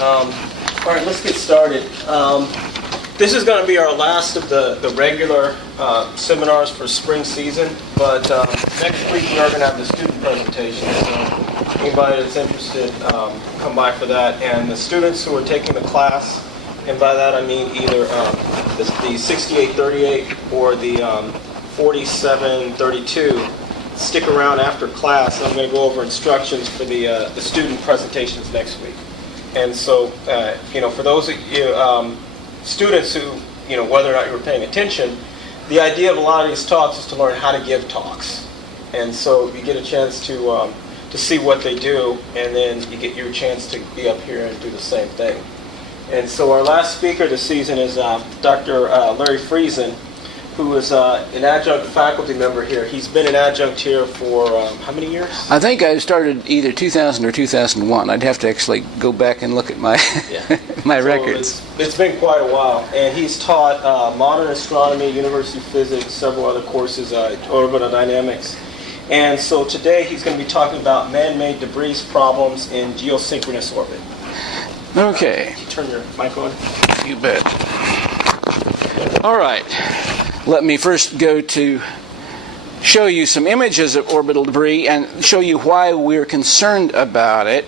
All right, let's get started. This is going to be our last of the regular seminars for spring season, but next week we are going to have the student presentation. So anybody that's interested, come by for that. And the students who are taking the class, and by that I mean either the 6838 or the 4732, stick around after class, and I'm going to go over instructions for the student presentations next week. And so, for those of you students who, whether or not you were paying attention, the idea of a lot of these talks is to learn how to give talks. And so you get a chance to see what they do, and then you get your chance to be up here and do the same thing. And so our last speaker this season is Dr. Larry Friesen, who is an adjunct faculty member here. He's been an adjunct here for how many years? I think I started either 2000 or 2001. I'd have to actually go back and look at my my records. It's been quite a while. And he's taught modern astronomy, university physics, several other courses, orbital dynamics. And so today he's going to be talking about man-made debris problems in geosynchronous orbit. Okay. Turn your mic on. You bet. All right. Let me first go to show you some images of orbital debris and show you why we're concerned about it.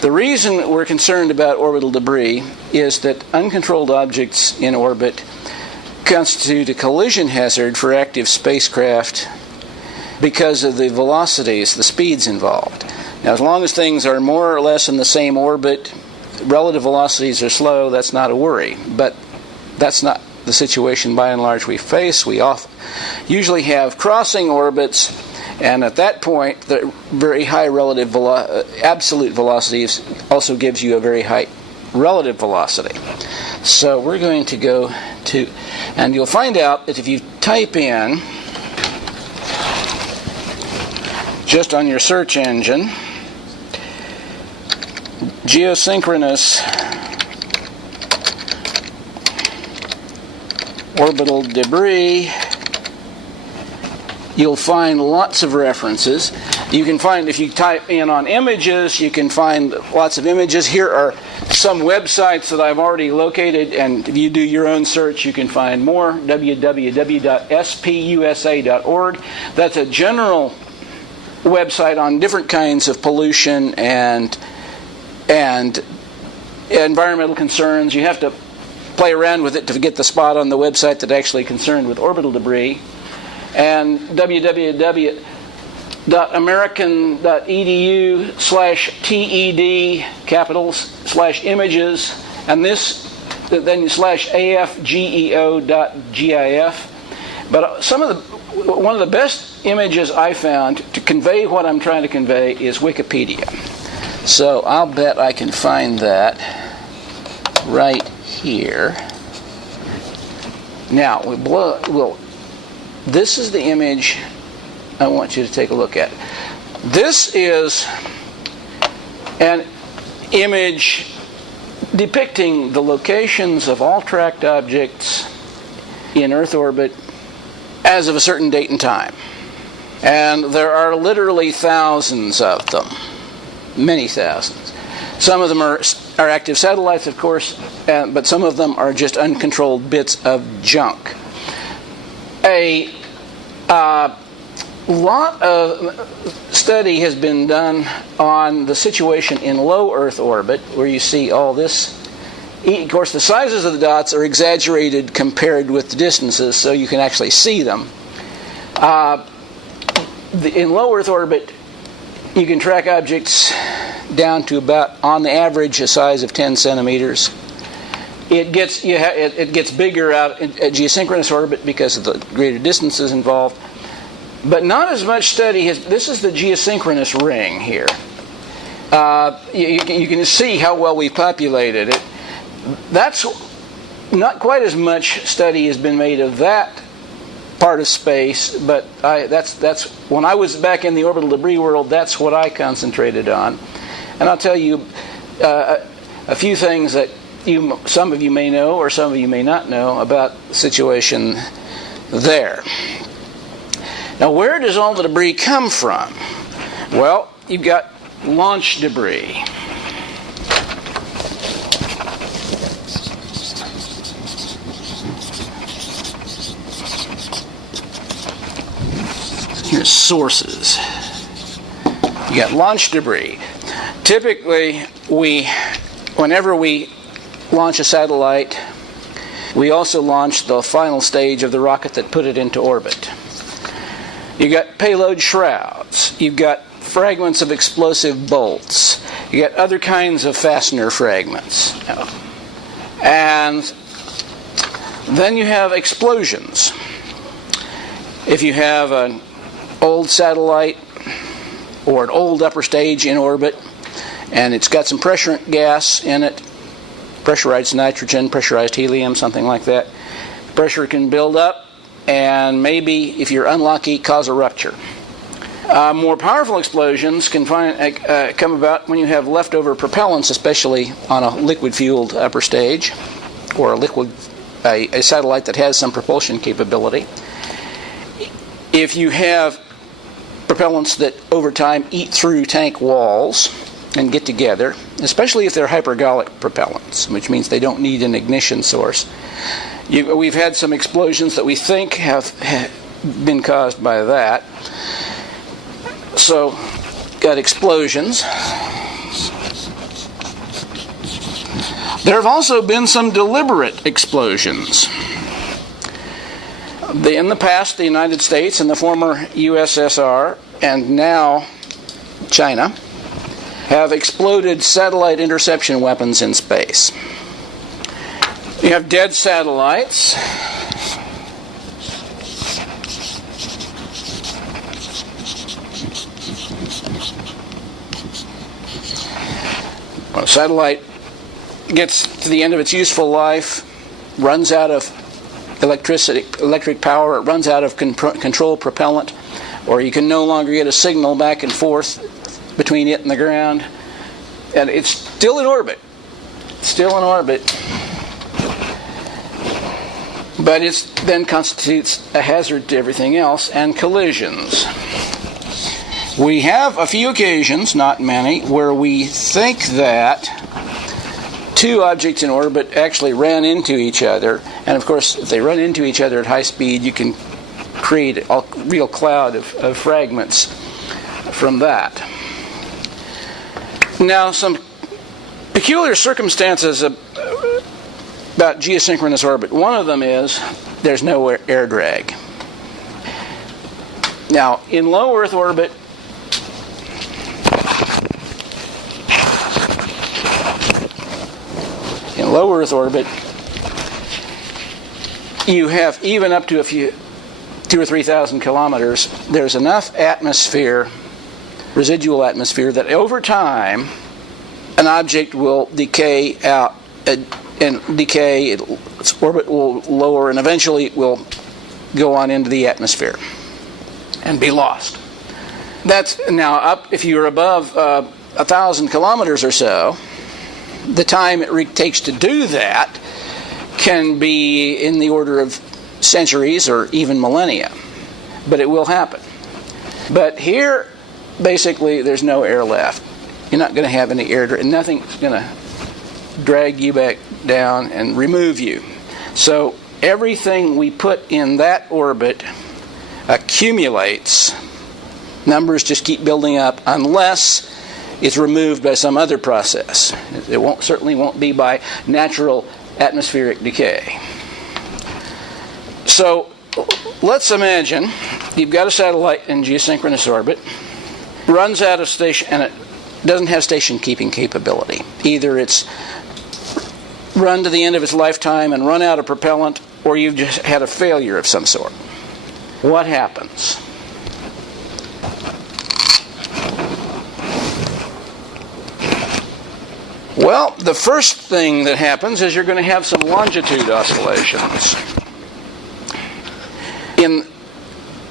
The reason we're concerned about orbital debris is that uncontrolled objects in orbit constitute a collision hazard for active spacecraft because of the velocities, the speeds involved. Now, as long as things are more or less in the same orbit, relative velocities are slow, that's not a worry. But that's not the situation by and large we face. We usually have crossing orbits, and at that point the very high relative absolute velocities also gives you a very high relative velocity. So we're going to go to, and you'll find out that if you type in just on your search engine geosynchronous orbital debris, you'll find lots of references. You can find, if you type in on images, you can find lots of images. Here are some websites that I've already located, and if you do your own search, you can find more. www.spusa.org. That's a general website on different kinds of pollution and environmental concerns. You have to play around with it to get the spot on the website that's actually concerned with orbital debris. And www.american.edu/TED /images, and this then /AFGEO.GIF. But one of the best images I found to convey what I'm trying to convey is Wikipedia. So I'll bet I can find that right here. Now, this is the image I want you to take a look at. This is an image depicting the locations of all tracked objects in Earth orbit as of a certain date and time. And there are literally thousands of them, many thousands. Some of them are active satellites, of course, but some of them are just uncontrolled bits of junk. A lot of study has been done on the situation in low Earth orbit, where you see all this. Of course, the sizes of the dots are exaggerated compared with the distances, so you can actually see them. In low Earth orbit, you can track objects down to about, on the average, a size of 10 centimeters. It gets bigger out at geosynchronous orbit because of the greater distances involved. But not as much study has. This is the geosynchronous ring here. You can see how well we've populated it. That's not quite as much study has been made of that part of space, but that's when I was back in the orbital debris world, that's what I concentrated on. And I'll tell you a few things that some of you may know or some of you may not know about the situation there. Now, where does all the debris come from? Well, you've got launch debris. There's sources. You got launch debris. Typically, whenever we launch a satellite, we also launch the final stage of the rocket that put it into orbit. You got payload shrouds. You've got fragments of explosive bolts. You got other kinds of fastener fragments. And then you have explosions. If you have an old satellite or an old upper stage in orbit, and it's got some pressure gas in it, pressurized nitrogen, pressurized helium, something like that, pressure can build up and maybe, if you're unlucky, cause a rupture. More powerful explosions can come about when you have leftover propellants, especially on a liquid-fueled upper stage or a satellite that has some propulsion capability. If you have propellants that over time eat through tank walls and get together, especially if they're hypergolic propellants, which means they don't need an ignition source. We've had some explosions that we think have been caused by that. So, got explosions. There have also been some deliberate explosions. In the past, the United States and the former USSR, and now China, have exploded satellite interception weapons in space. You have dead satellites. When a satellite gets to the end of its useful life, runs out of electric power, it runs out of control propellant, or you can no longer get a signal back and forth between it and the ground, and it's still in orbit. But it then constitutes a hazard to everything else, and collisions. We have a few occasions, not many, where we think that two objects in orbit actually ran into each other, and of course, if they run into each other at high speed, you can create a real cloud of fragments from that. Now, some peculiar circumstances about geosynchronous orbit. One of them is there's no air drag. Now, in low Earth orbit, you have even up to 2,000 or 3,000 kilometers, there's enough atmosphere, residual atmosphere, that over time an object will decay out and decay, its orbit will lower, and eventually it will go on into the atmosphere and be lost. That's now up, if you're above 1,000 kilometers or so, the time it takes to do that can be in the order of centuries or even millennia, but it will happen. But here, basically, there's no air left. You're not going to have any air, and nothing's going to drag you back down and remove you. So everything we put in that orbit accumulates. Numbers just keep building up unless it's removed by some other process. It certainly won't be by natural atmospheric decay. So let's imagine you've got a satellite in geosynchronous orbit, runs out of station, and it doesn't have station keeping capability. Either it's run to the end of its lifetime and run out of propellant, or you've just had a failure of some sort. What happens? Well, the first thing that happens is you're going to have some longitude oscillations.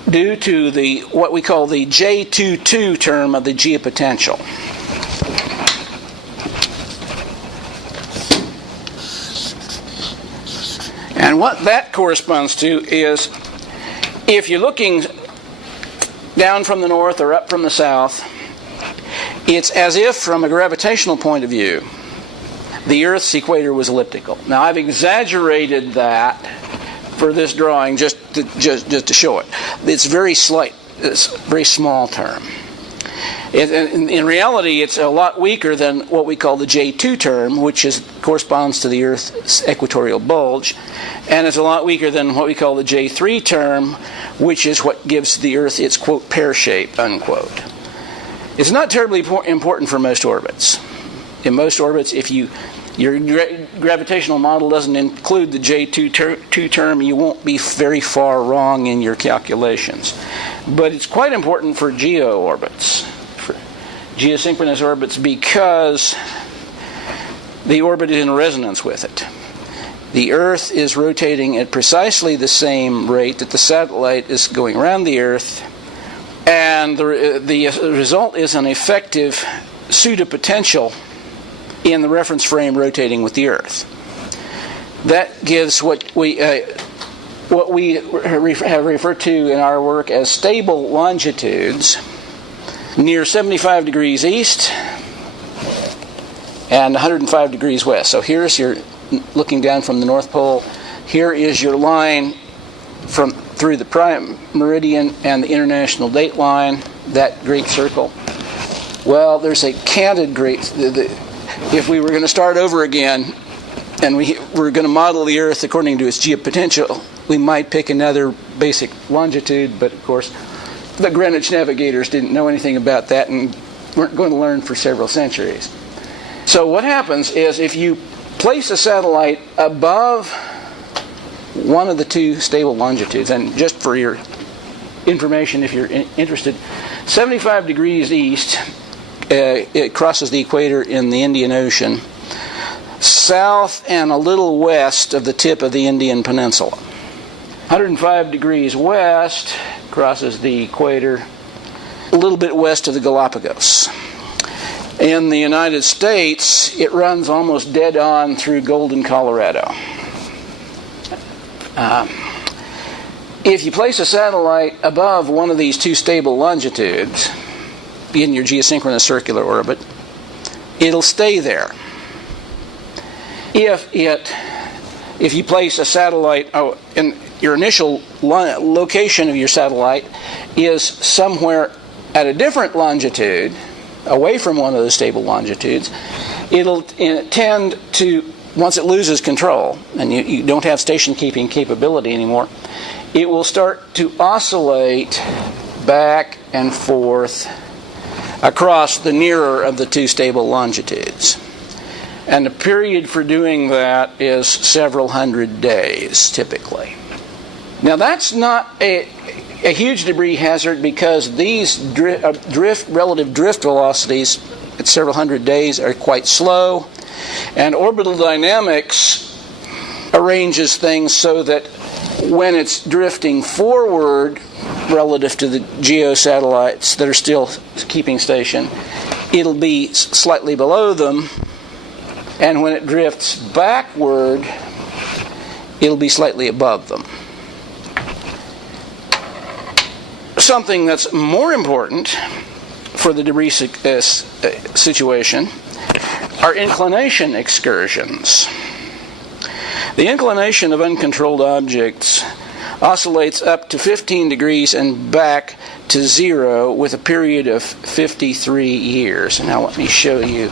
Due to what we call the J22 term of the geopotential. And what that corresponds to is, if you're looking down from the north or up from the south, it's as if, from a gravitational point of view, the Earth's equator was elliptical. Now, I've exaggerated that for this drawing just to show it. It's very slight very small term. In reality, it's a lot weaker than what we call the J2 term, which corresponds to the Earth's equatorial bulge, and it's a lot weaker than what we call the J3 term, which is what gives the Earth its, quote, pear shape, unquote. It's not terribly important for most orbits. In most orbits, if your gravitational model doesn't include the J2 term, you won't be very far wrong in your calculations. But it's quite important for geo orbits, for geosynchronous orbits, because the orbit is in resonance with it. The Earth is rotating at precisely the same rate that the satellite is going around the Earth, and the result is an effective pseudopotential in the reference frame rotating with the Earth. That gives what we have referred to in our work as stable longitudes near 75 degrees east and 105 degrees west. So here's your, looking down from the North Pole, here is your line through the prime meridian and the international date line, that great circle. Well, there's a canted great... If we were going to start over again and we were going to model the Earth according to its geopotential, we might pick another basic longitude, but of course the Greenwich navigators didn't know anything about that and weren't going to learn for several centuries. So what happens is if you place a satellite above one of the two stable longitudes, and just for your information if you're interested, 75 degrees east, it crosses the equator in the Indian Ocean, south and a little west of the tip of the Indian Peninsula. 105 degrees west crosses the equator a little bit west of the Galapagos. In the United States, it runs almost dead on through Golden, Colorado. If you place a satellite above one of these two stable longitudes in your geosynchronous circular orbit, it'll stay there. If you place a satellite, and your initial location of your satellite is somewhere at a different longitude, away from one of the stable longitudes, it'll tend to, once it loses control, and you don't have station-keeping capability anymore, it will start to oscillate back and forth across the nearer of the two stable longitudes. And the period for doing that is several hundred days, typically. Now, that's not a huge debris hazard because these relative drift velocities at several hundred days are quite slow, and orbital dynamics arranges things so that when it's drifting forward relative to the geosatellites that are still keeping station, it'll be slightly below them, and when it drifts backward, it'll be slightly above them. Something that's more important for the debris situation are inclination excursions. The inclination of uncontrolled objects oscillates up to 15 degrees and back to 0 with a period of 53 years. Now let me show you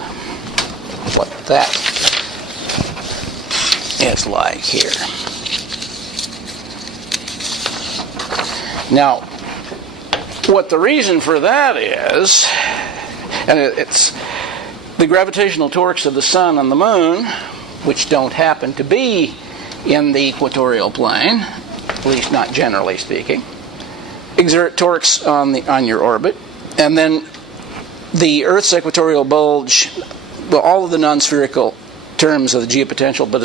what that is like here. Now, what the reason for that is, and it's the gravitational torques of the sun and the moon, which don't happen to be in the equatorial plane, at least not generally speaking, exert torques on your orbit, and then the Earth's equatorial bulge, well, all of the non-spherical terms of the geopotential, but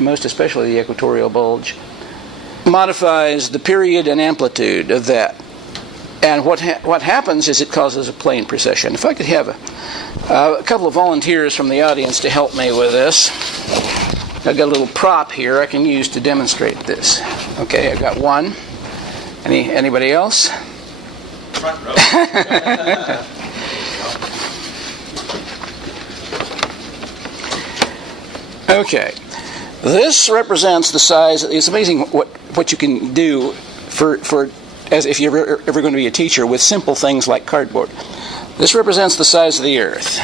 most especially the equatorial bulge, modifies the period and amplitude of that. And what happens is it causes a plane precession. If I could have a couple of volunteers from the audience to help me with this. I've got a little prop here I can use to demonstrate this. Okay, I've got one. Anybody else? Front row. Okay. This represents the size. It's amazing what you can do for as if you're ever going to be a teacher, with simple things like cardboard. This represents the size of the Earth.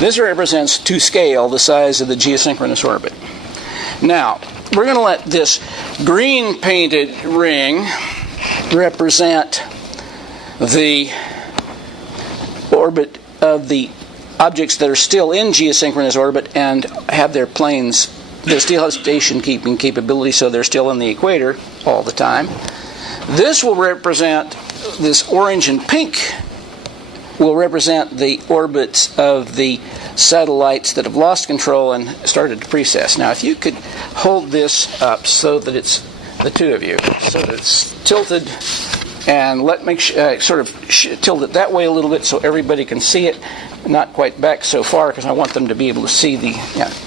This represents, to scale, the size of the geosynchronous orbit. Now, we're going to let this green painted ring represent the orbit of the objects that are still in geosynchronous orbit and have their planes, they still have station keeping capability, so they're still in the equator all the time. This will represent, this orange and pink will represent the orbits of the satellites that have lost control and started to precess. Now, if you could hold this up so that it's the two of you, so that it's tilted, and tilt it that way a little bit so everybody can see it. Not quite back so far because I want them to be able to see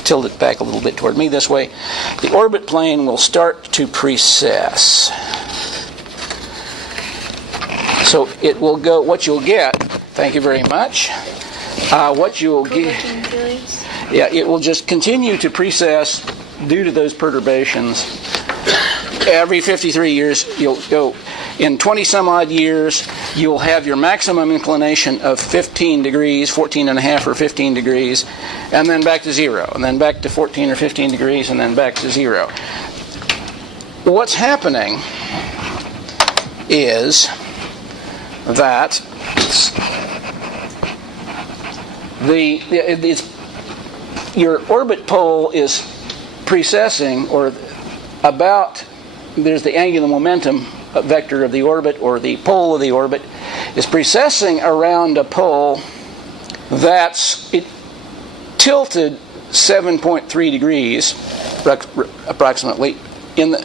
tilt it back a little bit toward me this way. The orbit plane will start to precess. So it will go, what you'll get, thank you very much, what you'll get, it will just continue to precess due to those perturbations. Every 53 years, you'll go, in 20 some odd years, you'll have your maximum inclination of 15 degrees, 14 and a half or 15 degrees, and then back to zero, and then back to 14 or 15 degrees, and then back to zero. What's happening is that your orbit pole is precessing, or about, there's the angular momentum vector of the orbit, or the pole of the orbit, is precessing around a pole that's tilted 7.3 degrees approximately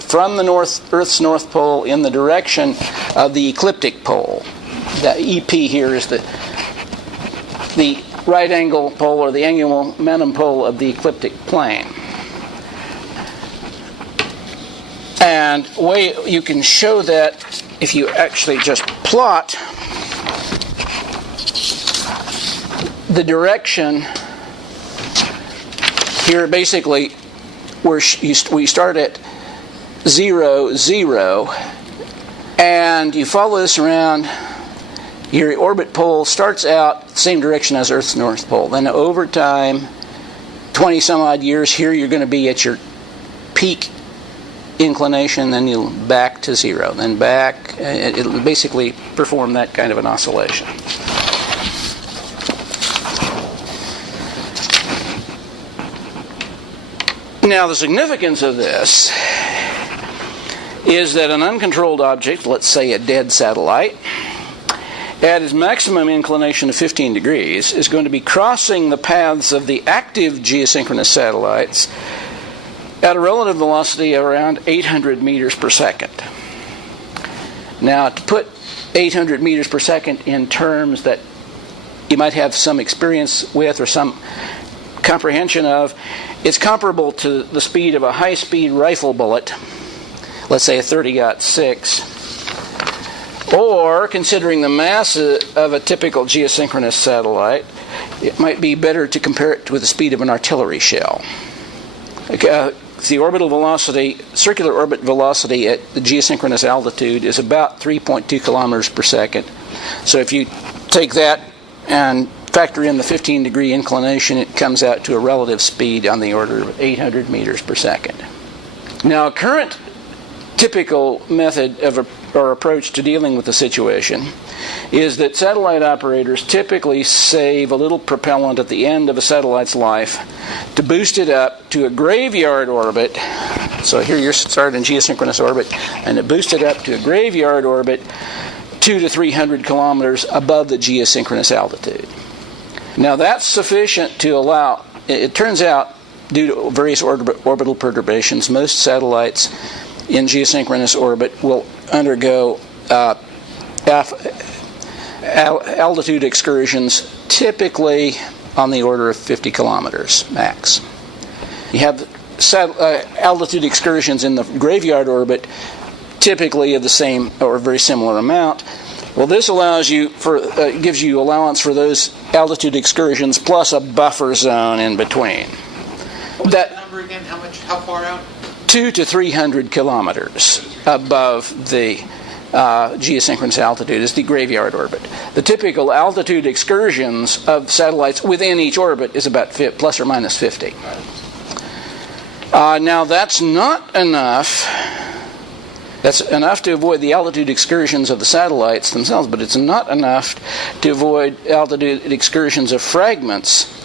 from the Earth's north pole in the direction of the ecliptic pole. The EP here is the right angle pole, or the angular momentum pole of the ecliptic plane. And way you can show that if you actually just plot the direction here. Basically, we start at 0, 0, and you follow this around. Your orbit pole starts out the same direction as Earth's north pole. Then over time, 20 some odd years, here you're going to be at your peak inclination, then you'll back to zero, then back. It'll basically perform that kind of an oscillation. Now, the significance of this is that an uncontrolled object, let's say a dead satellite, at its maximum inclination of 15 degrees, is going to be crossing the paths of the active geosynchronous satellites at a relative velocity of around 800 meters per second. Now, to put 800 meters per second in terms that you might have some experience with or some comprehension of, it's comparable to the speed of a high-speed rifle bullet, let's say a 30-06, or, considering the mass of a typical geosynchronous satellite, it might be better to compare it with the speed of an artillery shell. The orbital velocity, circular orbit velocity at the geosynchronous altitude is about 3.2 kilometers per second. So if you take that and factor in the 15 degree inclination, it comes out to a relative speed on the order of 800 meters per second. Now, a current typical method or approach to dealing with the situation is that satellite operators typically save a little propellant at the end of a satellite's life to boost it up to a graveyard orbit. So here you're starting in geosynchronous orbit, and to boost it up to a graveyard orbit 200 to 300 kilometers above the geosynchronous altitude. Now that's sufficient to allow, it turns out, due to various orbital perturbations, most satellites in geosynchronous orbit will undergo altitude excursions, typically on the order of 50 kilometers max. You have altitude excursions in the graveyard orbit, typically of the same or very similar amount. Well, this allows you gives you allowance for those altitude excursions plus a buffer zone in between. What was that number again? How far out? 200 to 300 kilometers above the geosynchronous altitude is the graveyard orbit. The typical altitude excursions of satellites within each orbit is about plus or minus 50. Now that's not enough. That's enough to avoid the altitude excursions of the satellites themselves, but it's not enough to avoid altitude excursions of fragments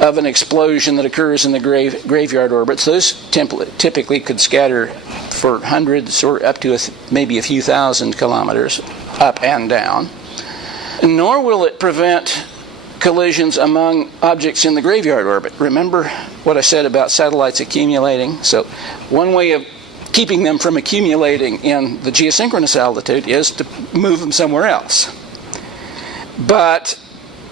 of an explosion that occurs in the graveyard orbits. Those typically could scatter for hundreds or up to maybe a few thousand kilometers up and down. Nor will it prevent collisions among objects in the graveyard orbit. Remember what I said about satellites accumulating? So one way of keeping them from accumulating in the geosynchronous altitude is to move them somewhere else. But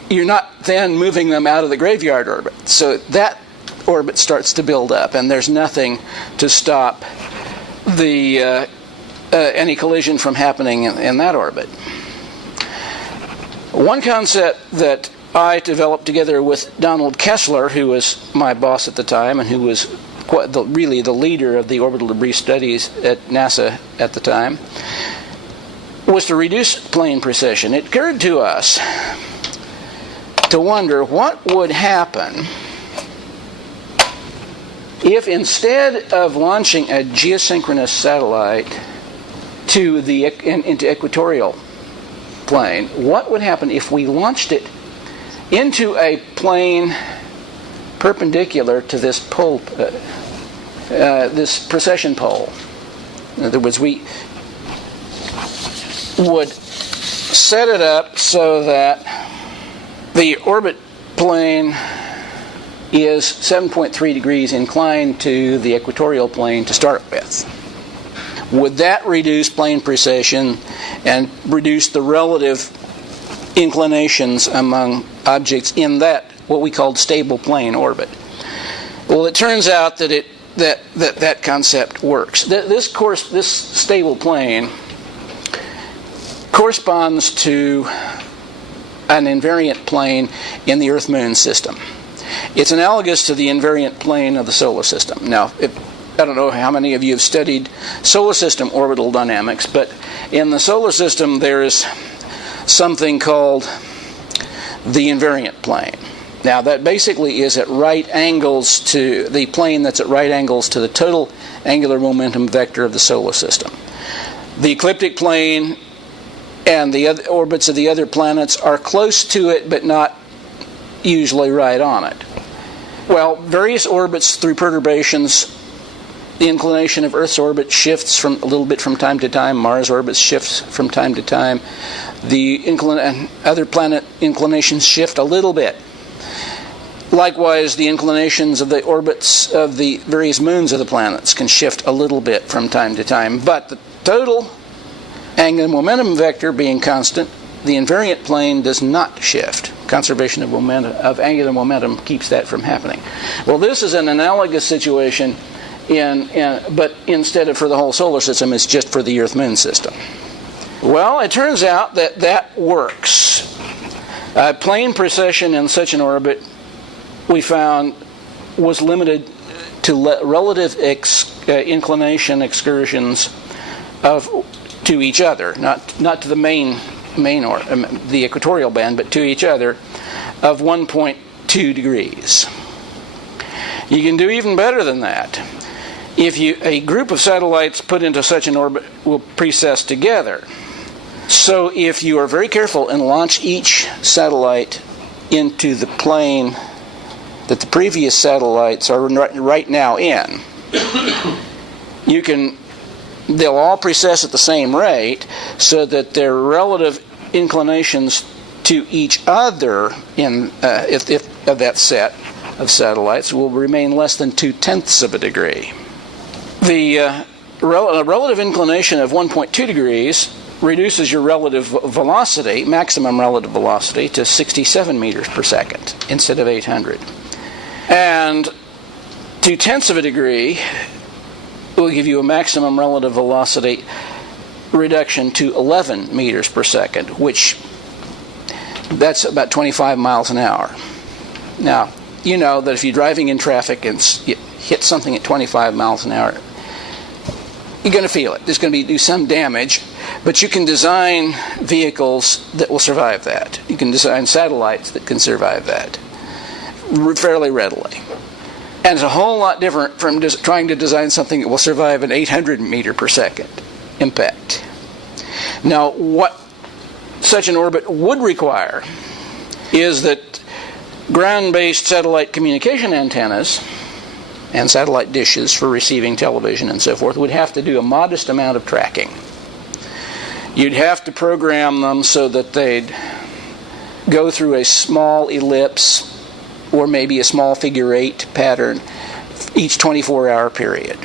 you're not then moving them out of the graveyard orbit. So that orbit starts to build up, and there's nothing to stop any collision from happening in that orbit. One concept that I developed together with Donald Kessler, who was my boss at the time and who was really the leader of the orbital debris studies at NASA at the time, was to reduce plane precession. It occurred to us to wonder what would happen if instead of launching a geosynchronous satellite into equatorial plane, what would happen if we launched it into a plane perpendicular to this pole, this precession pole. In other words, we would set it up so that the orbit plane is 7.3 degrees inclined to the equatorial plane to start with. Would that reduce plane precession and reduce the relative inclinations among objects in that what we called stable plane orbit? Well, it turns out that that concept works. This stable plane corresponds to an invariant plane in the Earth-Moon system. It's analogous to the invariant plane of the solar system. Now, I don't know how many of you have studied solar system orbital dynamics, but in the solar system there is something called the invariant plane. Now, that basically is at right angles to the plane that's at right angles to the total angular momentum vector of the solar system. The ecliptic plane and the other orbits of the other planets are close to it, but not usually right on it. Well, various orbits through perturbations, the inclination of Earth's orbit shifts from a little bit from time to time. Mars' orbit shifts from time to time. The other planet inclinations shift a little bit. Likewise, the inclinations of the orbits of the various moons of the planets can shift a little bit from time to time. But the total angular momentum vector being constant, the invariant plane does not shift. Conservation of angular momentum keeps that from happening. Well, this is an analogous situation, but instead of for the whole solar system, it's just for the Earth-Moon system. Well, it turns out that works. Plane precession in such an orbit, we found, was limited to relative inclination excursions to each other, not to the main or the equatorial band, but to each other, of 1.2 degrees. You can do even better than that. If a group of satellites put into such an orbit will precess together. So if you are very careful and launch each satellite into the plane that the previous satellites are right now in, they'll all precess at the same rate, so that their relative inclinations to each other if of that set of satellites will remain less than 0.2 of a degree. The relative inclination of 1.2 degrees reduces your relative velocity, maximum relative velocity, to 67 meters per second instead of 800. And 0.2 of a degree will give you a maximum relative velocity reduction to 11 meters per second, which that's about 25 miles an hour. Now, you know that if you're driving in traffic and you hit something at 25 miles an hour, you're going to feel it. There's going to do some damage, but you can design vehicles that will survive that. You can design satellites that can survive that fairly readily. And it's a whole lot different from just trying to design something that will survive an 800 meter per second impact. Now, what such an orbit would require is that ground-based satellite communication antennas and satellite dishes for receiving television and so forth would have to do a modest amount of tracking. You'd have to program them so that they'd go through a small ellipse or maybe a small figure 8 pattern each 24-hour period.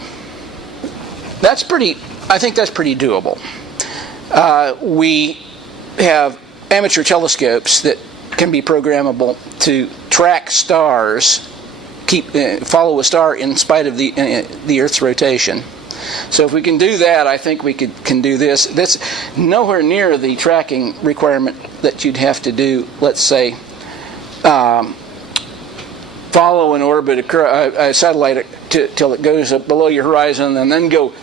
I think that's pretty doable. We have amateur telescopes that can be programmable to track stars, follow a star in spite of the Earth's rotation. So if we can do that, I think we can do this. That's nowhere near the tracking requirement that you'd have to do, let's say, follow an orbit, a satellite till it goes up below your horizon, and then go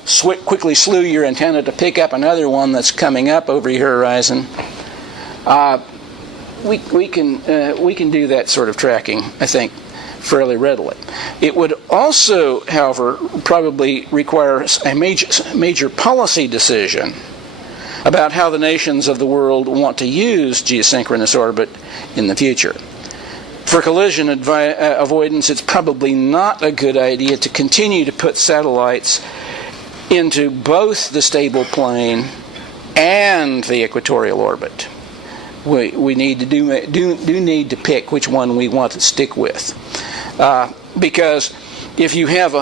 quickly slew your antenna to pick up another one that's coming up over your horizon. We can do that sort of tracking, I think, fairly readily. It would also, however, probably require a major policy decision about how the nations of the world want to use geosynchronous orbit in the future. For collision avoidance, it's probably not a good idea to continue to put satellites into both the stable plane and the equatorial orbit. We need to do need to pick which one we want to stick with, because if you have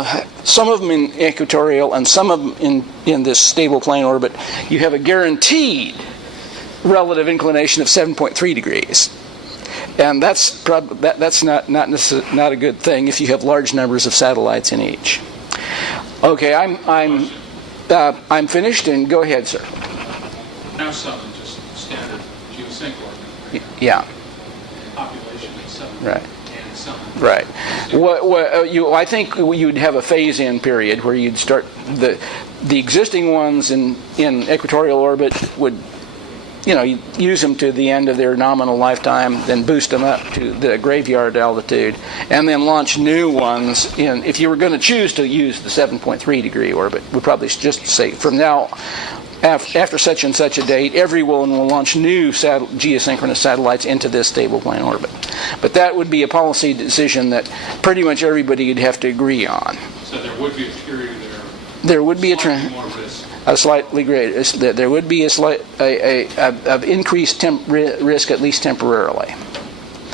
some of them in equatorial and some of them in this stable plane orbit, you have a guaranteed relative inclination of 7.3 degrees. And that's not a good thing if you have large numbers of satellites in each. Okay, I'm finished, and go ahead, sir. Now something just standard geosync orbit. Yeah. Population is 7. Right. And something. Right. I think you'd have a phase-in period where you'd start the existing ones in equatorial orbit would. You use them to the end of their nominal lifetime, then boost them up to the graveyard altitude, and then launch new ones. If you were going to choose to use the 7.3 degree orbit, we'd probably just say from now, after such and such a date, everyone will launch new geosynchronous satellites into this stable plane orbit. But that would be a policy decision that pretty much everybody would have to agree on. So there would be a period there. There would be a trend. More risk. A slightly greater. There would be a increased risk, at least temporarily.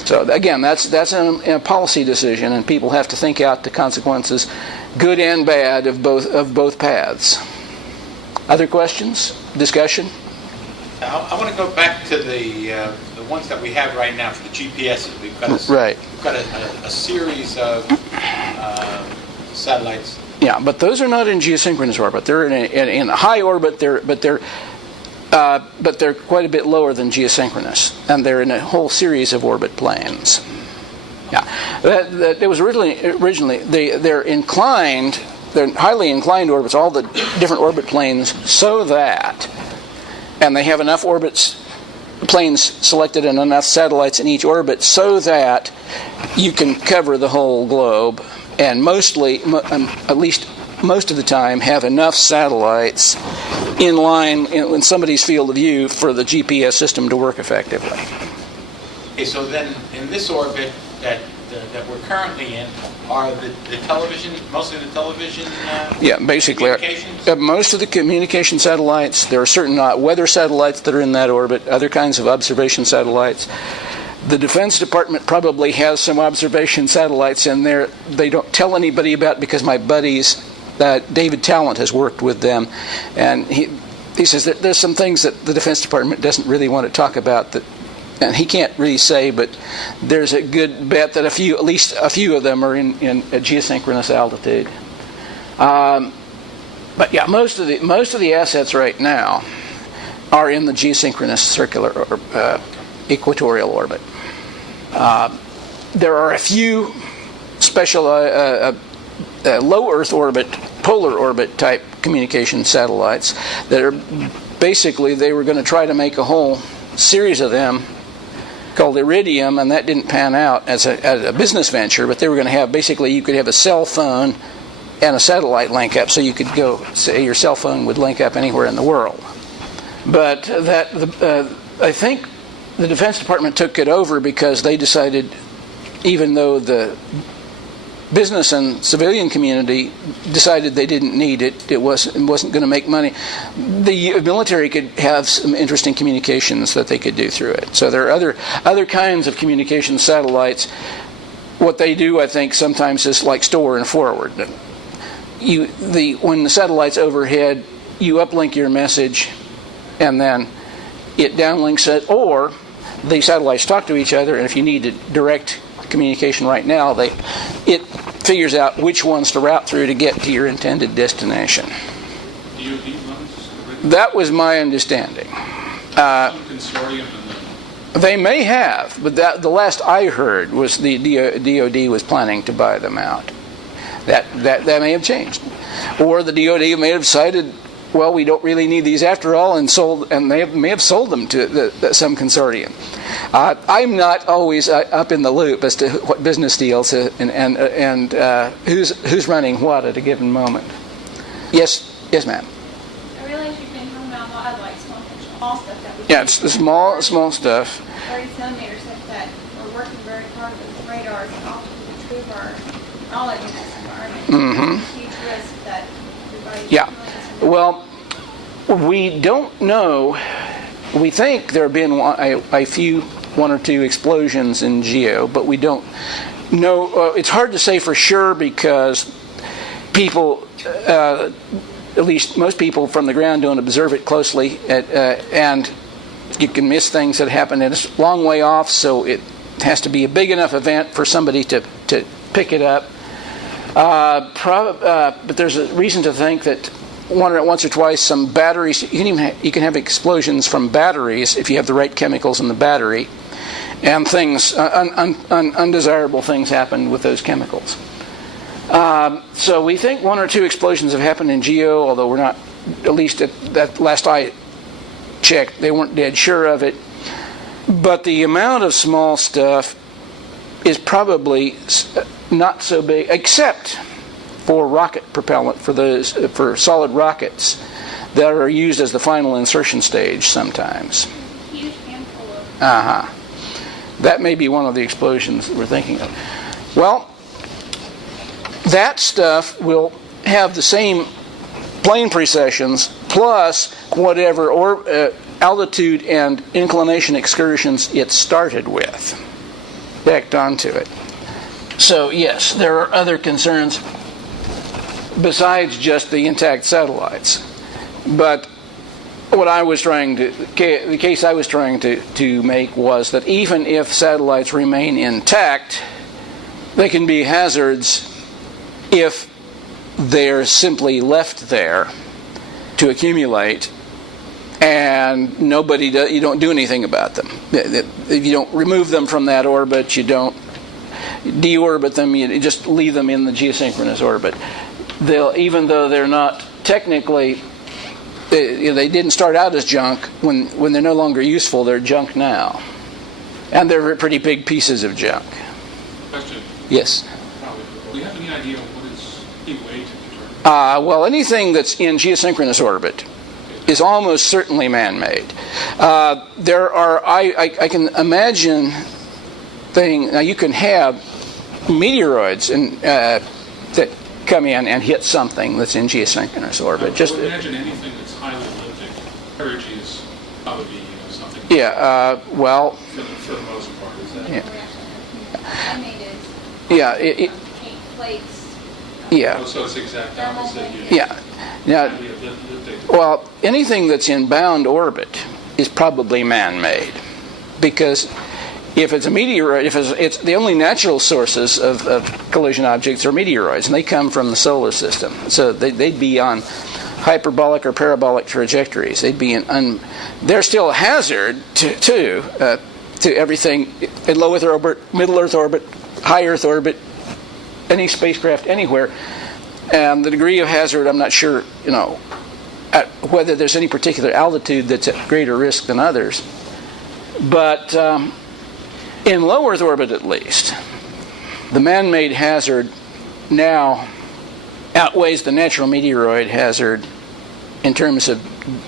So again, that's a policy decision, and people have to think out the consequences, good and bad, of both paths. Other questions? Discussion? I want to go back to the ones that we have right now for the GPSs. We've got a series of satellites. Yeah, but those are not in geosynchronous orbit. They're in a high orbit. But they're quite a bit lower than geosynchronous, and they're in a whole series of orbit planes. Yeah, that was originally they're inclined. They're highly inclined orbits, all the different orbit planes, so that, and they have enough planes selected and enough satellites in each orbit so that you can cover the whole globe. And at least most of the time, have enough satellites in line in somebody's field of view for the GPS system to work effectively. Okay, so then in this orbit that we're currently in, are the television, mostly the television basically. communications? Most of the communication satellites, there are certain weather satellites that are in that orbit, other kinds of observation satellites. The Defense Department probably has some observation satellites in there. They don't tell anybody about it because my buddies, David Talent, has worked with them, and he says that there's some things that the Defense Department doesn't really want to talk about that, and he can't really say, but there's a good bet that at least a few of them are in a geosynchronous altitude. But yeah, most of the assets right now are in the geosynchronous circular or equatorial orbit. There are a few special low Earth orbit polar orbit type communication satellites that are basically, they were going to try to make a whole series of them called Iridium, and that didn't pan out as a business venture, but they were going to have, basically, you could have a cell phone and a satellite link up, so you could go, say your cell phone would link up anywhere in the world. But I think the Defense Department took it over because they decided, even though the business and civilian community decided they didn't need it, it wasn't going to make money, the military could have some interesting communications that they could do through it. So there are other kinds of communication satellites. What they do, I think, sometimes is like store and forward. When the satellite's overhead, you uplink your message, and then it downlinks it, or the satellites talk to each other, and if you need to direct communication right now, it figures out which ones to route through to get to your intended destination. That was my understanding. They may have, but the last I heard was the DoD was planning to buy them out. That may have changed, or the DoD may have decided, well, we don't really need these after all, and they may have sold them to some consortium. I'm not always up in the loop as to what business deals and who's running what at a given moment. Yes, ma'am. I realize you've been talking about a lot of like small stuff that we. Yeah, it's the small stuff. 30 centimeter stuff that we're working very hard with radars and optical retriever and all of in this environment. Mm-hmm. It's a huge risk that everybody's. Yeah. Well, we don't know. We think there have been one or two explosions in GEO, but we don't know. It's hard to say for sure because people, at least most people from the ground, don't observe it closely, and you can miss things that happen. And it's a long way off, so it has to be a big enough event for somebody to pick it up. But there's a reason to think that once or twice some batteries, you can have explosions from batteries if you have the right chemicals in the battery, and things undesirable things happen with those chemicals. So we think one or two explosions have happened in GEO, although we're not, at least at that last I checked, they weren't dead sure of it. But the amount of small stuff is probably not so big, except for rocket propellant, for solid rockets that are used as the final insertion stage sometimes. Huge handful of. That may be one of the explosions that we're thinking of. Well, that stuff will have the same plane precessions plus whatever altitude and inclination excursions it started with, backed onto it. So yes, there are other concerns besides just the intact satellites. But what the case I was trying to make was that even if satellites remain intact, they can be hazards if they're simply left there to accumulate, and you don't do anything about them. If you don't remove them from that orbit, you don't deorbit them, you just leave them in the geosynchronous orbit. Even though they're not technically, they didn't start out as junk, when they're no longer useful, they're junk now. And they're pretty big pieces of junk. Question. Yes? Do you have any idea what is the way to determine? Well, anything that's in geosynchronous orbit is almost certainly man-made. There are, I can imagine now you can have meteoroids that come in and hit something that's in geosynchronous orbit. I would imagine anything that's highly elliptic. Perigee is probably something. Yeah. Well. For the most part, is that? Yeah. Plates. Yeah. Oh, so it's exact opposite. Yeah. Now, well, anything that's in bound orbit is probably man-made, because if it's a meteoroid, if it's the only natural sources of collision objects are meteoroids, and they come from the solar system, so they'd be on hyperbolic or parabolic trajectories. They'd be they're still a hazard to everything in low Earth orbit, middle Earth orbit, high Earth orbit, any spacecraft anywhere. And the degree of hazard, I'm not sure, at whether there's any particular altitude that's at greater risk than others. But in low Earth orbit, at least, the man-made hazard now outweighs the natural meteoroid hazard in terms of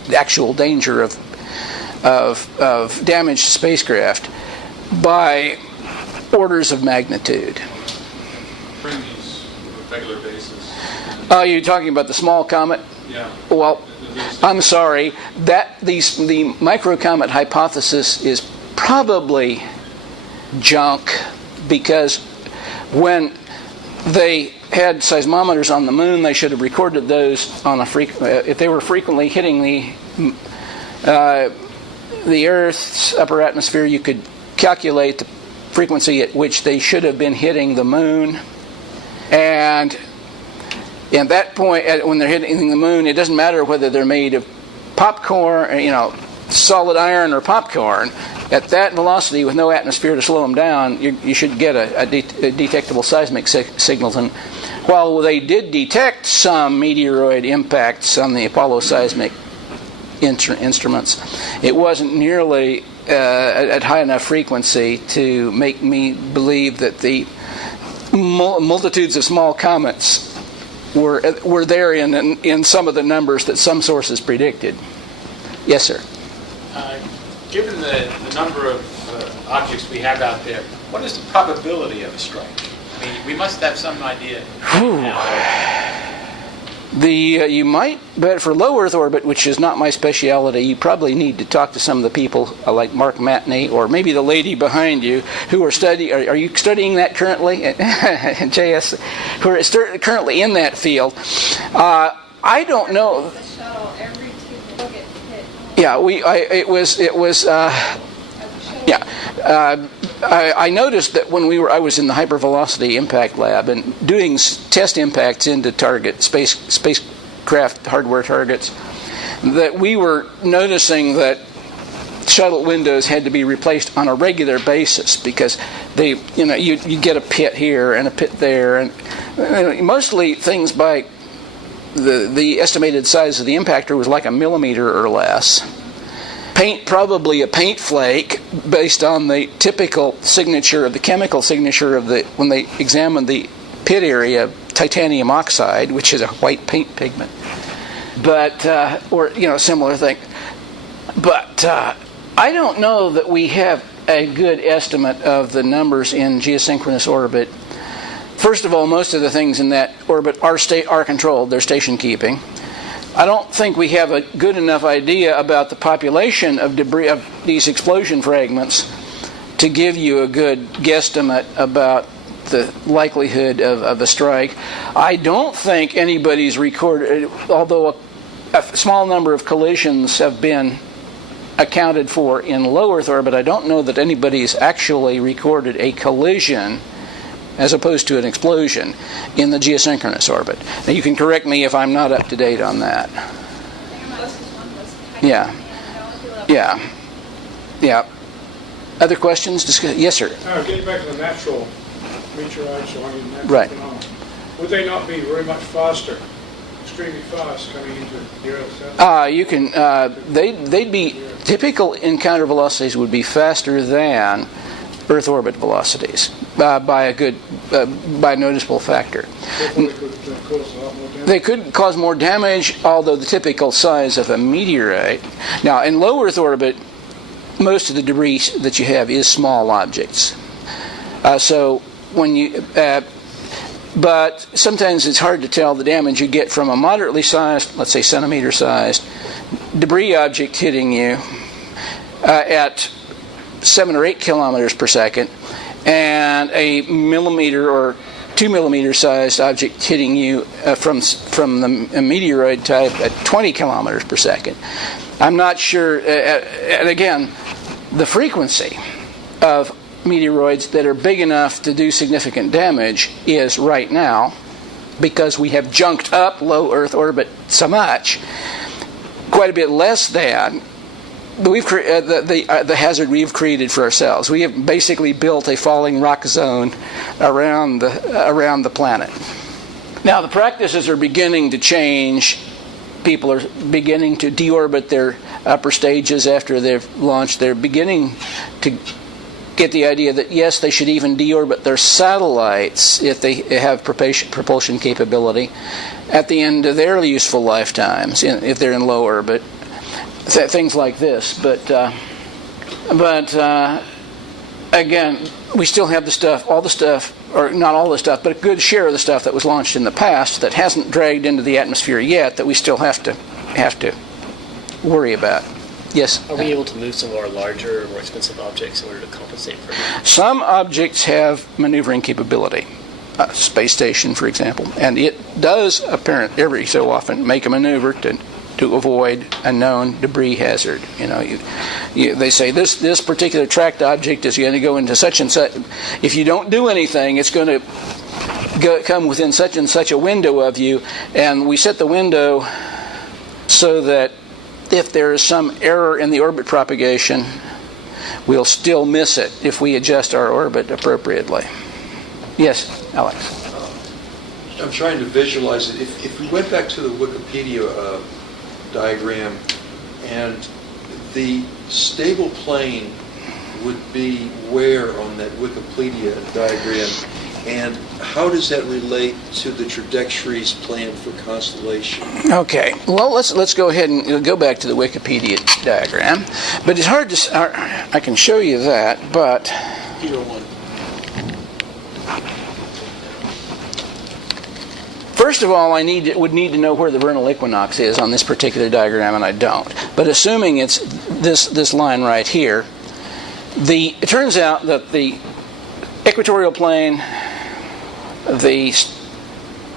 the actual danger of damage to spacecraft by orders of magnitude. Bring these on a regular basis. Are you talking about the small comet? Yeah. Well, I'm sorry. The microcomet hypothesis is probably junk, because when they had seismometers on the moon, they should have recorded those on a if they were frequently hitting the Earth's upper atmosphere. You could calculate the frequency at which they should have been hitting the moon, and at that point, when they're hitting the moon, it doesn't matter whether they're made of popcorn, solid iron or popcorn. At that velocity, with no atmosphere to slow them down, you should get a detectable seismic signals. And while they did detect some meteoroid impacts on the Apollo seismic instruments, it wasn't nearly at high enough frequency to make me believe that the multitudes of small comets were there in some of the numbers that some sources predicted. Yes, sir. Given the number of objects we have out there, what is the probability of a strike? I mean, we must have some idea. You might, but for low Earth orbit, which is not my specialty, you probably need to talk to some of the people like Mark Matney, or maybe the lady behind you, who are studying. Are you studying that currently, JS? Who are currently in that field? I don't know. Yeah, I noticed that when I was in the hypervelocity impact lab and doing test impacts into spacecraft hardware targets, that we were noticing that shuttle windows had to be replaced on a regular basis, because you get a pit here and a pit there, and mostly things by the estimated size of the impactor was like a millimeter or less. Probably a paint flake based on the typical signature of the chemical signature of when they examined the pit area of titanium oxide, which is a white paint pigment, or similar thing. But I don't know that we have a good estimate of the numbers in geosynchronous orbit. First of all, most of the things in that orbit are controlled. They're station keeping. I don't think we have a good enough idea about the population of debris, of these explosion fragments, to give you a good guesstimate about the likelihood of a strike. I don't think anybody's recorded, although a small number of collisions have been accounted for in low Earth orbit, I don't know that anybody's actually recorded a collision as opposed to an explosion in the geosynchronous orbit. Now, you can correct me if I'm not up to date on that. Yeah. Other questions? Yes, sir. Getting back to the natural meteorites, right. Phenomena, would they not be very much faster, extremely fast, coming into the Earth? You can. They'd be typical encounter velocities would be faster than Earth orbit velocities by a noticeable factor. They could cause more damage, although the typical size of a meteorite. Now, in low Earth orbit, most of the debris that you have is small objects. So when you, but sometimes it's hard to tell the damage you get from a moderately sized, let's say centimeter-sized, debris object hitting you at 7 or 8 kilometers per second, and a millimeter or 2 millimeter sized object hitting you from the meteoroid type at 20 kilometers per second. I'm not sure, and again, the frequency of meteoroids that are big enough to do significant damage is right now, because we have junked up low Earth orbit so much, quite a bit less than the hazard we've created for ourselves. We have basically built a falling rock zone around the planet. Now, the practices are beginning to change. People are beginning to deorbit their upper stages after they've launched. They're beginning to get the idea that, yes, they should even deorbit their satellites if they have propulsion capability at the end of their useful lifetimes, if they're in low orbit. Things like this. But again, we still have the stuff, all the stuff, or not all the stuff, but a good share of the stuff that was launched in the past that hasn't dragged into the atmosphere yet that we still have to worry about. Yes? Are we able to move some of our larger, more expensive objects in order to compensate for it? Some objects have maneuvering capability. Space station, for example. And it does, apparently, every so often, make a maneuver to avoid a known debris hazard. You know, they say this particular tracked object is going to go into such and such. If you don't do anything, it's going to come within such and such a window of you, and we set the window so that if there is some error in the orbit propagation, we'll still miss it if we adjust our orbit appropriately. Yes, Alex? I'm trying to visualize it. If we went back to the Wikipedia diagram, and the stable plane would be where on that Wikipedia diagram, and how does that relate to the trajectories planned for Constellation? Okay, well, let's go ahead and go back to the Wikipedia diagram. But it's hard to... I can show you that, but... Either one. First of all, I would need to know where the vernal equinox is on this particular diagram, and I don't. But assuming it's this line right here, it turns out that the equatorial plane, the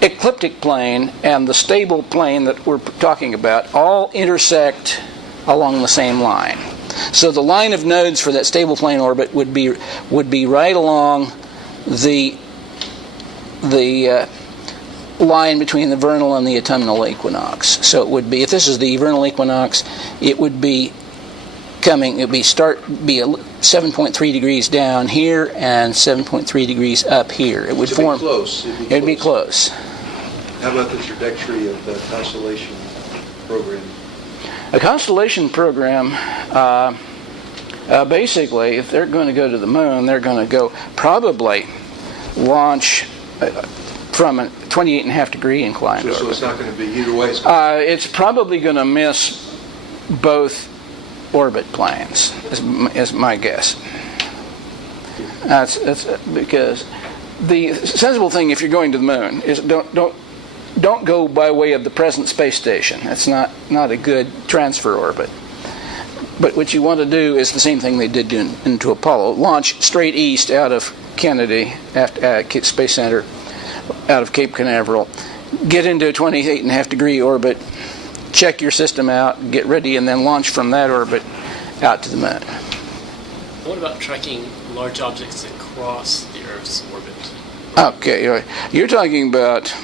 ecliptic plane, and the stable plane that we're talking about all intersect along the same line. So the line of nodes for that stable plane orbit would be right along the line between the vernal and the autumnal equinox. So it would be, if this is the vernal equinox, it would be 7.3 degrees down here and 7.3 degrees up here. It would form close. It'd be close. How about the trajectory of the Constellation Program? A Constellation Program, basically, if they're going to go to the moon, they're going to go probably launch from a 28.5 degree inclined orbit. So it's not going to be either way? It's probably going to miss both orbit planes, is my guess. That's because the sensible thing, if you're going to the moon, is don't go by way of the present space station. It's not a good transfer orbit. But what you want to do is the same thing they did into Apollo: launch straight east out of Kennedy Space Center, out of Cape Canaveral, get into a 28.5 degree orbit, check your system out, get ready, and then launch from that orbit out to the moon. What about tracking large objects that cross the Earth's orbit? Okay, you're talking about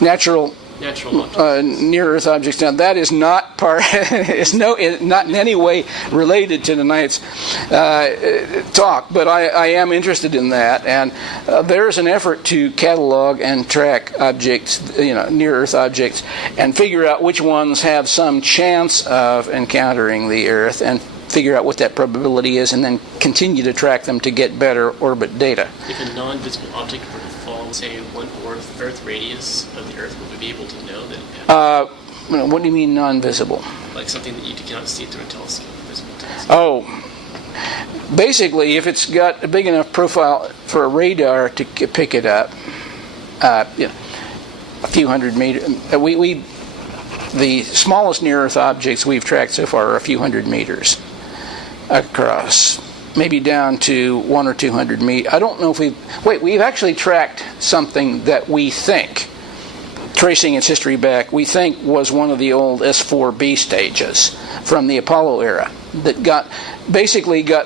natural near-Earth objects. Now, that is not not in any way related to tonight's talk, but I am interested in that. And there is an effort to catalog and track objects, near-Earth objects, and figure out which ones have some chance of encountering the Earth, and figure out what that probability is, and then continue to track them to get better orbit data. If a non-visible object were to fall, say, 1/4 Earth radius of the Earth, would we be able to know that it passed? What do you mean non-visible? Like something that you cannot see through a telescope, a visible telescope. Oh, basically, if it's got a big enough profile for a radar to pick it up, a few hundred meters. The smallest near-Earth objects we've tracked so far are a few hundred meters across, maybe down to 100 or 200 meters. I don't know if we've actually tracked something that we think, tracing its history back, we think was one of the old S4B stages from the Apollo era that got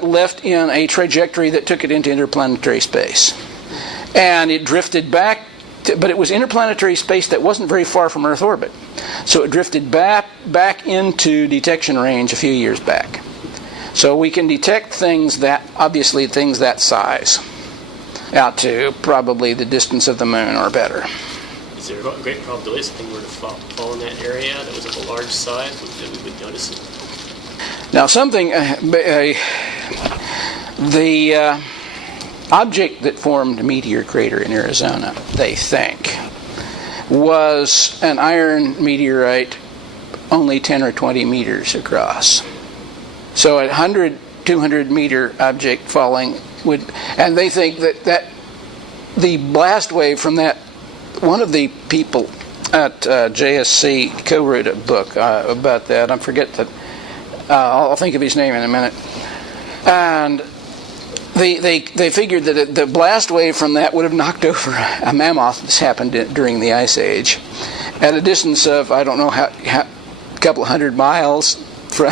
left in a trajectory that took it into interplanetary space. And it drifted back, but it was interplanetary space that wasn't very far from Earth orbit. So it drifted back into detection range a few years back. So we can detect things that size, out to probably the distance of the moon or better. Is is there a great probability something were to fall in that area that was of a large size that we would notice it? Now, the object that formed Meteor Crater in Arizona, they think, was an iron meteorite only 10 or 20 meters across. So a 100, 200 meter object falling would, and they think that the blast wave from that, one of the people at JSC co-wrote a book about that. I forget that. I'll think of his name in a minute. And they figured that the blast wave from that would have knocked over a mammoth that's happened during the Ice Age at a distance of, I don't know, a couple of 100 miles. So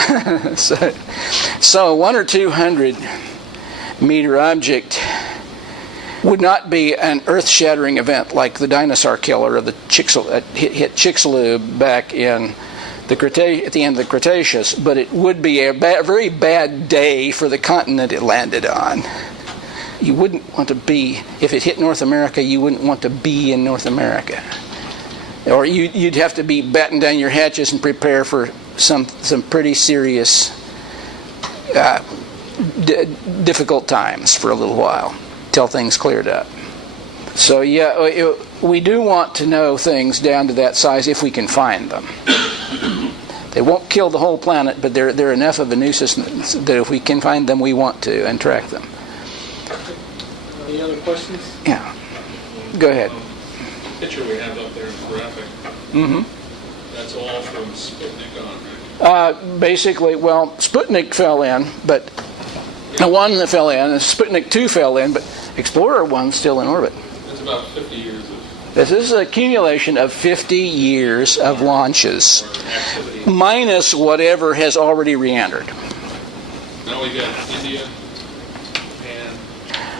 a 100 or 200 meter object would not be an earth-shattering event like the dinosaur killer of the hit Chicxulub back in the at the end of the Cretaceous, but it would be a very bad day for the continent it landed on. You wouldn't want to be, if it hit North America, you wouldn't want to be in North America. Or you'd have to be batten down your hatches and prepare for some pretty serious, difficult times for a little while, till things cleared up. So yeah, we do want to know things down to that size if we can find them. They won't kill the whole planet, but they're enough of a nuisance that if we can find them, we want to and track them. Any other questions? Yeah. Go ahead. The picture we have up there in the graphic, that's all from Sputnik on, right? Basically, well, Sputnik fell in, but the one that fell in, Sputnik 2 fell in, but Explorer 1's still in orbit. That's about 50 years of This is an accumulation of 50 years of launches, activity. minus whatever has already re-entered. Now we got India and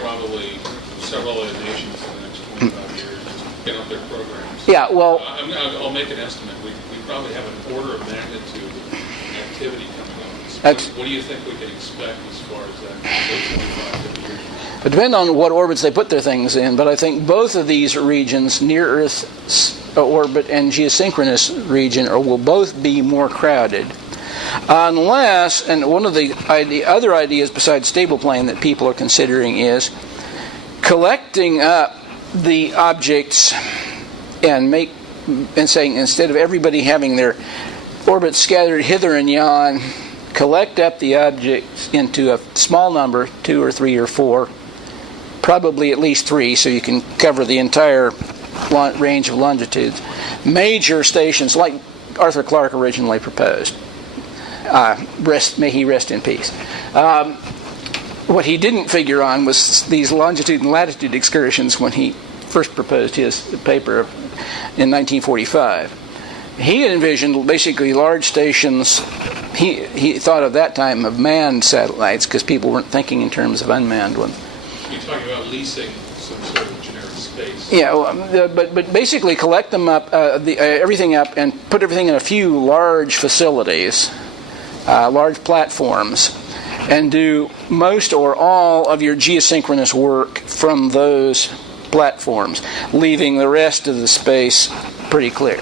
probably several other nations in the next 25 years get up their programs. Yeah, well, I'll make an estimate. We probably have an order of magnitude activity coming on. That's- What do you think we can expect as far as that those 25, 50 years? it depends on what orbits they put their things in, but I think both of these regions, near-Earth orbit and geosynchronous region, will both be more crowded. Unless, and one of the other ideas besides stable plane that people are considering is collecting up the objects and saying, instead of everybody having their orbits scattered hither and yon, collect up the objects into a small number, 2 or 3 or 4, probably at least 3, so you can cover the entire range of longitudes. Major stations, like Arthur Clarke originally proposed. May he rest in peace. What he didn't figure on was these longitude and latitude excursions when he first proposed his paper in 1945. He had envisioned basically large stations. He thought of that time of manned satellites because people weren't thinking in terms of unmanned ones. You're talking about leasing some sort of generic space. Yeah, well, but basically collect them up, everything up, and put everything in a few large facilities, large platforms, and do most or all of your geosynchronous work from those platforms, leaving the rest of the space pretty clear.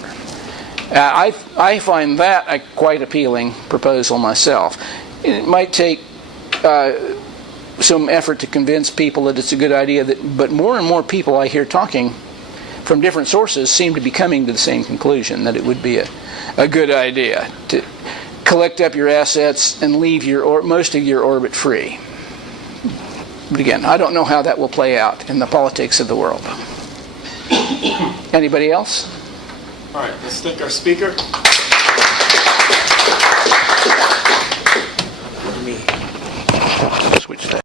I find that a quite appealing proposal myself. It might take some effort to convince people that it's a good idea, but more and more people I hear talking from different sources seem to be coming to the same conclusion, that it would be a good idea to collect up your assets and leave most of your orbit free. But again, I don't know how that will play out in the politics of the world. Anybody else? All right, let's thank our speaker. Switch that.